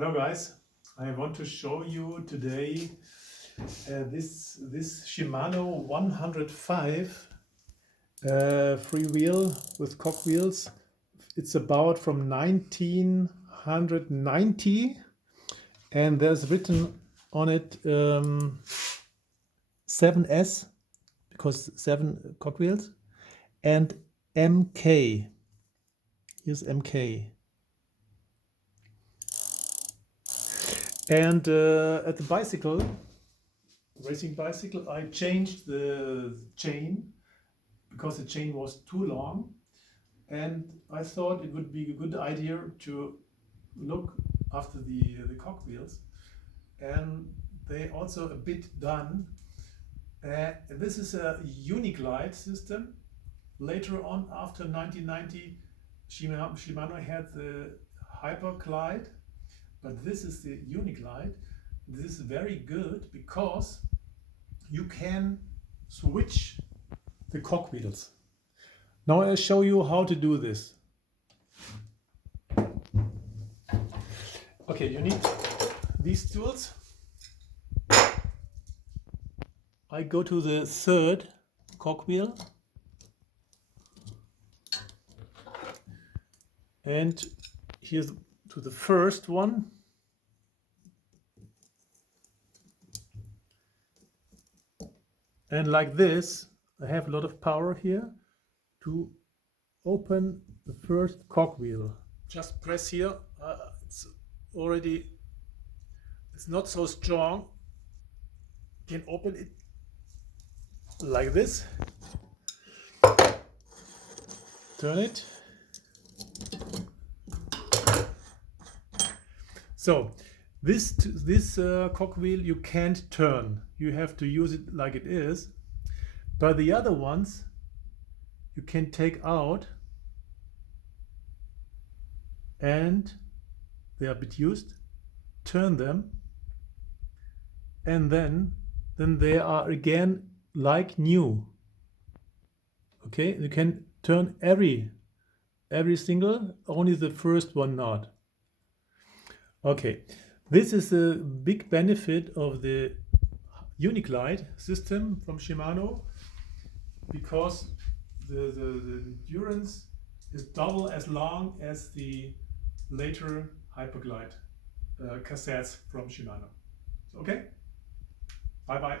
Hello guys, I want to show you today this Shimano 105 freewheel with cogwheels. It's about from 1990 and there's written on it 7S because 7 cogwheels and MK. Here's MK. And at the bicycle, racing bicycle, I changed the chain because the chain was too long, and I thought it would be a good idea to look after the cogwheels, and they also a bit done. This is a Uniglide system. Later on, after 1990, Shimano had the Hyperglide. But this is the Uniglide. This is very good because you can switch the cogwheels. Now I'll show you how to do this. Okay, you need these tools. I go to the third cogwheel and here's to the first one. And like this, I have a lot of power here to open the first cogwheel. Just press here. It's not so strong. You can open it like this. Turn it. So this cogwheel you can't turn. You have to use it like it is. But the other ones you can take out, and they are a bit used. Turn them, and then they are again like new. Okay, you can turn every single, only the first one not. Okay, this is a big benefit of the Uniglide system from Shimano because the endurance is double as long as the later Hyperglide cassettes from Shimano. Okay, bye bye.